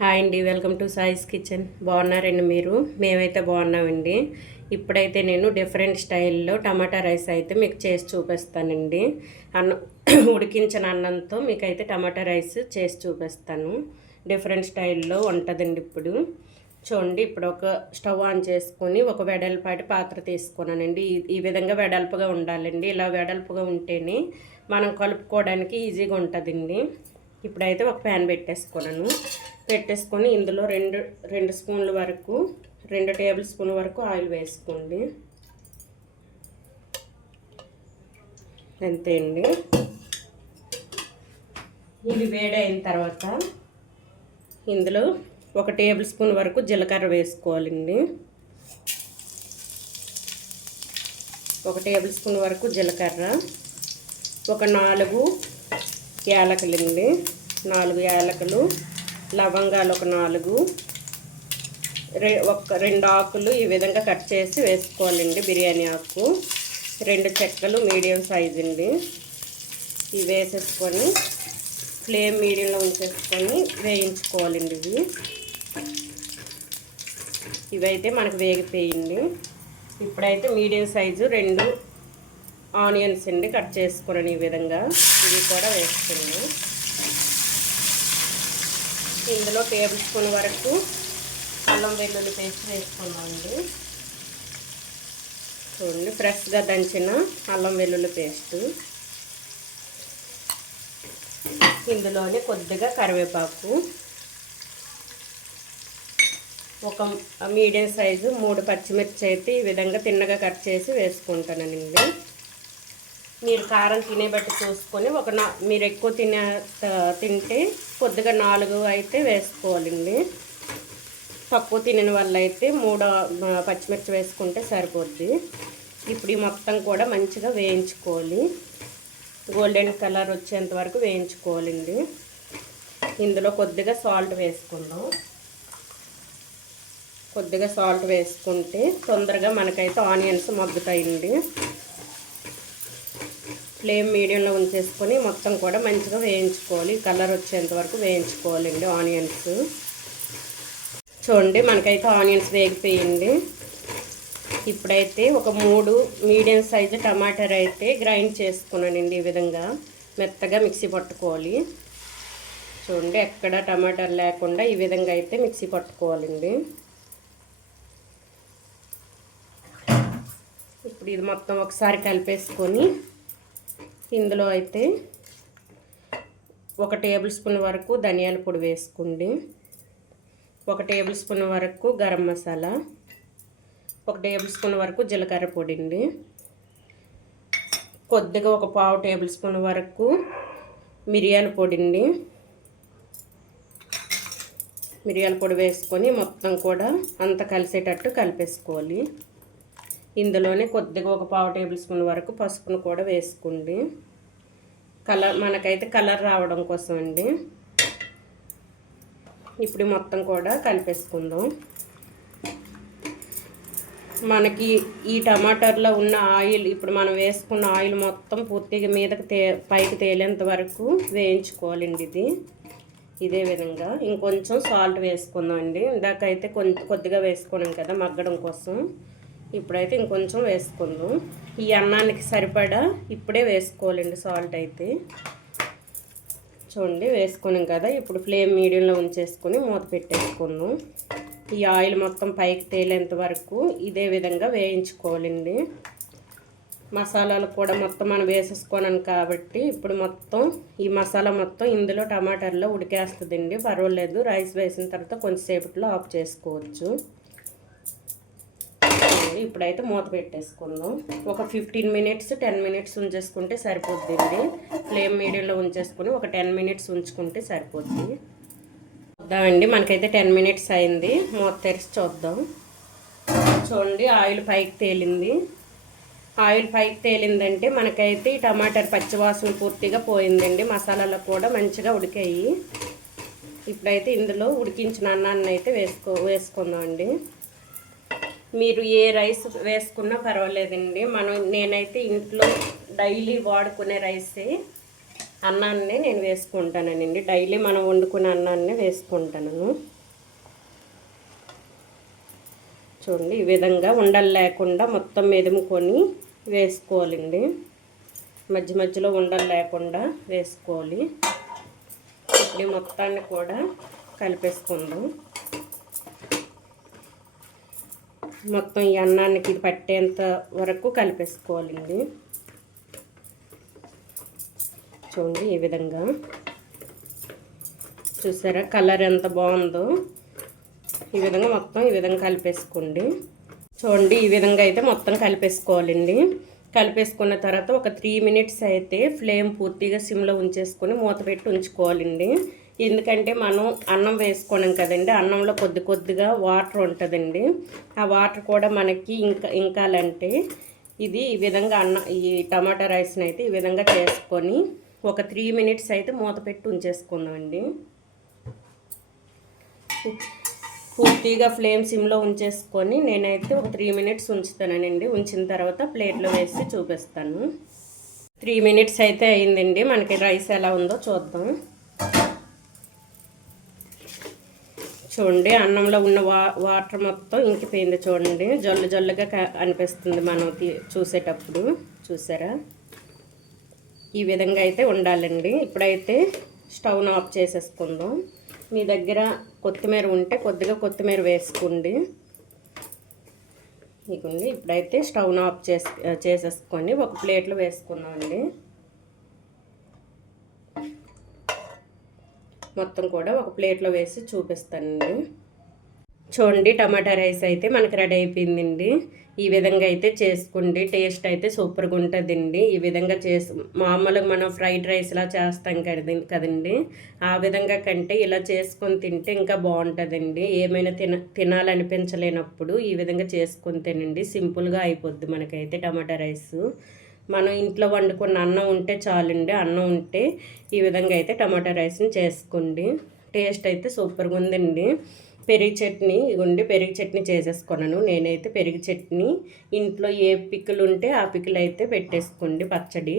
Hi అండి welcome to సాయిస్ kitchen. బాగున్నారండి మీరు? మేమైతే బాగున్నామండి. ఇప్పుడైతే నేను డిఫరెంట్ స్టైల్లో టమాటా రైస్ అయితే మీకు చేసి చూపిస్తానండి. అన్నం ఉడికించిన అన్నంతో మీకైతే టమాటా రైస్ చేసి చూపిస్తాను. డిఫరెంట్ స్టైల్లో ఉంటుందండి ఇప్పుడు. చూడండి ఇప్పుడు ఒక స్టవ్ ఆన్ చేసుకొని ఒక వెడల్పాటి పాత్ర తీసుకున్నానండి. ఈ- ఈ విధంగా వెడల్పుగా ఉండాలండి. ఇలా వెడల్పుగా ఉంటేనే మనం కలుపుకోవడానికి ఈజీగా ఉంటుందండి. ఇప్పుడైతే ఒక ప్యాన్ పెట్టేసుకున్నాను పెట్టేసుకొని ఇందులో రెండు రెండు స్పూన్ల వరకు రెండు టేబుల్ స్పూన్ వరకు ఆయిల్ వేసుకోండి. అంతే అండి. ఇది వేడి అయిన తర్వాత ఇందులో ఒక టేబుల్ స్పూన్ వరకు జీలకర్ర వేసుకోవాలండి. ఒక టేబుల్ స్పూన్ వరకు జీలకర్ర ఒక నాలుగు యాలకులండి. నాలుగు యాలకులు లవంగాలు ఒక నాలుగు. రె ఒక రెండు ఆకులు ఈ విధంగా కట్ చేసి వేసుకోవాలండి బిర్యానీ ఆకు. రెండు చెక్కలు మీడియం సైజ్ అండి. ఇవి వేసేసుకొని ఫ్లేమ్ మీడియంలో ఉంచేసుకొని వేయించుకోవాలండి ఇవి. ఇవైతే మనకు వేగిపోయింది. ఇప్పుడైతే మీడియం సైజు రెండు ఆనియన్స్ అండి కట్ చేసుకున్నాను ఈ విధంగా ఇవి కూడా వేసుకున్నాను. ఇందులో టేబుల్ స్పూన్ వరకు అల్లం వెల్లుల్లి పేస్ట్ వేసుకున్నామండి చూడండి ఫ్రెష్గా దంచిన అల్లం వెల్లుల్లి పేస్ట్. ఇందులోనే కొద్దిగా కరివేపాకు. ఒక మీడియం సైజు మూడు పచ్చిమిర్చి అయితే ఈ విధంగా తిన్నగా కట్ చేసి వేసుకుంటానండి. మీరు కారం తినేబట్టి చూసుకొని ఒక నా మీరు ఎక్కువ తినే త- తింటే కొద్దిగా నాలుగు అయితే వేసుకోవాలండి. తక్కువ తినని వాళ్ళు అయితే మూడు పచ్చిమిర్చి వేసుకుంటే సరిపోద్ది. ఇప్పుడు ఈ మొత్తం కూడా మంచిగా వేయించుకోవాలి. గోల్డెన్ కలర్ వచ్చేంత వరకు వేయించుకోవాలండి. ఇందులో కొద్దిగా సాల్ట్ వేసుకుందాం. కొద్దిగా సాల్ట్ వేసుకుంటే తొందరగా మనకైతే ఆనియన్స్ మగ్గుతాయండి. ఫ్లేమ్ మీడియంలో ఉంచేసుకొని మొత్తం కూడా మంచిగా వేయించుకోవాలి. కలర్ వచ్చేంత వరకు వేయించుకోవాలండి ఆనియన్స్. చూడండి మనకైతే ఆనియన్స్ వేగిపోయింది. ఇప్పుడైతే ఒక మూడు మీడియం సైజు టమాటాలు అయితే గ్రైండ్ చేసుకున్నానండి ఈ విధంగా. మెత్తగా మిక్సీ పట్టుకోవాలి. చూడండి ఎక్కడ టమాటాలు లేకుండా ఈ విధంగా అయితే మిక్సీ పట్టుకోవాలండి. ఇప్పుడు ఇది మొత్తం ఒకసారి కలిపేసుకొని ఇందులో అయితే ఒక టేబుల్ స్పూన్ వరకు ధనియాల పొడి వేసుకోండి. ఒక టేబుల్ స్పూన్ వరకు గరం మసాలా. ఒక టేబుల్ స్పూన్ వరకు జీలకర్ర పొడి అండి. కొద్దిగా ఒక పావు టేబుల్ స్పూన్ వరకు మిరియాల పొడి అండి. మిరియాల పొడి వేసుకొని మొత్తం కూడా అంత కలిసేటట్టు కలిపేసుకోవాలి. ఇందులోనే కొద్దిగా ఒక పావు టేబుల్ స్పూన్ వరకు పసుపును కూడా వేసుకోండి. కలర్ మనకైతే కలర్ రావడం కోసం అండి. ఇప్పుడు మొత్తం కూడా కలిపేసుకుందాం. మనకి ఈ టమాటాలో ఉన్న ఆయిల్ ఇప్పుడు మనం వేసుకున్న ఆయిల్ మొత్తం పూర్తిగా మీదకి తే పైకి తేలేంత వరకు వేయించుకోవాలండి ఇది. ఇదే విధంగా ఇంకొంచెం సాల్ట్ వేసుకుందాం అండి. ఇందాకైతే కొంచెం కొద్దిగా వేసుకున్నాం కదా మగ్గడం కోసం. ఇప్పుడైతే ఇంకొంచెం వేసుకుందాం. ఈ అన్నానికి సరిపడా ఇప్పుడే వేసుకోవాలండి సాల్ట్ అయితే. చూడండి వేసుకున్నాం కదా. ఇప్పుడు ఫ్లేమ్ మీడియంలో ఉంచేసుకొని మూత పెట్టేసుకుందాం. ఈ ఆయిల్ మొత్తం పైకి తేలేంత వరకు ఇదే విధంగా వేయించుకోవాలండి. మసాలాలు కూడా మొత్తం మనం వేసేసుకోనాను కాబట్టి ఇప్పుడు మొత్తం ఈ మసాలా మొత్తం ఇందులో టమాటాల్లో ఉడికేస్తుందండి. పర్వాలేదు రైస్ వేసిన తర్వాత కొంచెంసేపట్లో ఆఫ్ చేసుకోవచ్చు. ఇప్పుడైతే మూత పెట్టేసుకుందాం. ఒక ఫిఫ్టీన్ మినిట్స్ టెన్ మినిట్స్ ఉంచేసుకుంటే సరిపోద్దండి ఫ్లేమ్ మీడియంలో ఉంచేసుకుని ఒక టెన్ మినిట్స్ ఉంచుకుంటే సరిపోద్ది. చూద్దామండి మనకైతే టెన్ మినిట్స్ అయింది. మూత తెరిచి చూద్దాం. చూడండి ఆయిల్ పైకి తేలింది. ఆయిల్ పైకి తేలిందంటే మనకైతే ఈ టమాటర్ పచ్చివాసన పూర్తిగా పోయిందండి. మసాలాలు కూడా మంచిగా ఉడికాయి. ఇప్పుడైతే ఇందులో ఉడికించిన అన్నాన్ని అయితే వేసుకో వేసుకుందామండి. మీరు ఏ రైస్ వేసుకున్నా పర్వాలేదండి. మనం నేనైతే ఇంట్లో డైలీ వాడుకునే రైసే. అన్నాన్ని నేను వేసుకుంటానండి. డైలీ మనం వండుకునే అన్నాన్ని వేసుకుంటాను. చూడండి ఈ విధంగా ఉండలు లేకుండా మొత్తం మెదుముకొని వేసుకోవాలండి. మధ్య మధ్యలో ఉండలు లేకుండా వేసుకోవాలి. ఇప్పుడు మొత్తాన్ని కూడా కలిపేసుకుందాం. మొత్తం ఈ అన్నానికి ఇది పట్టేంత వరకు కలిపేసుకోవాలండి. చూడండి ఈ విధంగా. చూసారా? కలర్ ఎంత బాగుందో. ఈ విధంగా మొత్తం ఈ విధంగా కలిపేసుకోండి. చూడండి ఈ విధంగా అయితే మొత్తం కలిపేసుకోవాలండి. కలిపేసుకున్న తర్వాత ఒక త్రీ మినిట్స్ అయితే ఫ్లేమ్ పూర్తిగా సిమ్లో ఉంచేసుకొని మూత పెట్టి ఉంచుకోవాలండి. ఎందుకంటే మనం అన్నం వేసుకోవడం కదండి. అన్నంలో కొద్ది కొద్దిగా వాటర్ ఉంటుందండి. ఆ వాటర్ కూడా మనకి ఇంకా ఇంకాలంటే ఇది ఈ విధంగా అన్న ఈ టమాటా రైస్ని అయితే ఈ విధంగా చేసుకొని ఒక త్రీ మినిట్స్ అయితే మూత పెట్టి ఉంచేసుకుందామండి. పూర్తిగా ఫ్లేమ్ సిమ్లో ఉంచేసుకొని నేనైతే ఒక త్రీ మినిట్స్ ఉంచుతానండి. ఉంచిన తర్వాత ప్లేట్లో వేసి చూపిస్తాను. త్రీ మినిట్స్ అయితే అయిందండి. మనకి రైస్ ఎలా ఉందో చూద్దాం. చూడండి అన్నంలో ఉన్న వా వాటర్ మొత్తం ఇంకిపోయింది చూడండి. జొల్లు జొల్లుగా అనిపిస్తుంది మనం చూసేటప్పుడు. చూసారా? ఈ విధంగా అయితే ఉండాలండి. ఇప్పుడైతే స్టవ్ను ఆఫ్ చేసేసుకుందాం. మీ దగ్గర కొత్తిమీర ఉంటే కొద్దిగా కొత్తిమీర వేసుకోండి. ఇదిగోండి ఇప్పుడైతే స్టవ్ను ఆఫ్ చేసి చేసేసుకొని ఒక ప్లేట్లో వేసుకుందామండి. మొత్తం కూడా ఒక ప్లేట్లో వేసి చూపిస్తానండి. చూడండి టమాటా రైస్ అయితే మనకి రెడీ అయిపోయిందండి. ఈ విధంగా అయితే చేసుకోండి. టేస్ట్ అయితే సూపర్గా ఉంటుందండి. ఈ విధంగా చేసి మామూలుగా మనం ఫ్రైడ్ రైస్లా చేస్తాం కదండి కదండి. ఆ విధంగా కంటే ఇలా చేసుకొని తింటే ఇంకా బాగుంటుందండి. ఏమైనా తిన తినాలనిపించలేనప్పుడు ఈ విధంగా చేసుకొని తినండి. సింపుల్గా అయిపోద్ది మనకైతే టమాటా రైస్. మనం ఇంట్లో వండుకున్న అన్నం ఉంటే చాలండి అన్నం ఉంటే ఈ విధంగా అయితే టమాటా రైస్ని చేసుకోండి. టేస్ట్ అయితే సూపర్గా ఉందండి. పెరుగు చట్నీ ఇగుండి పెరుగు చట్నీ చేసేసుకున్నాను. నేనైతే పెరుగు చట్నీ ఇంట్లో ఏ పిక్కులు ఉంటే ఆ పిక్కులు అయితే పెట్టేసుకోండి పచ్చడి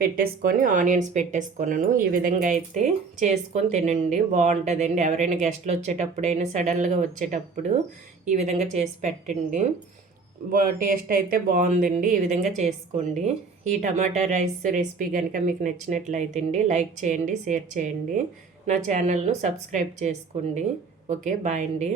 పెట్టేసుకొని ఆనియన్స్ పెట్టేసుకున్నాను. ఈ విధంగా అయితే చేసుకొని తినండి. బాగుంటుందండి. ఎవరైనా గెస్ట్లు వచ్చేటప్పుడైనా సడన్గా వచ్చేటప్పుడు ఈ విధంగా చేసి పెట్టండి. టేస్ట్ అయితే బాగుందండి. ఈ విధంగా చేసుకోండి. ఈ టమాటా రైస్ రెసిపీ కనుక మీకు నచ్చినట్లయితే అండి లైక్ చేయండి షేర్ చేయండి. నా ఛానల్ను సబ్స్క్రైబ్ చేసుకోండి. ఓకే బాయ్ అండి.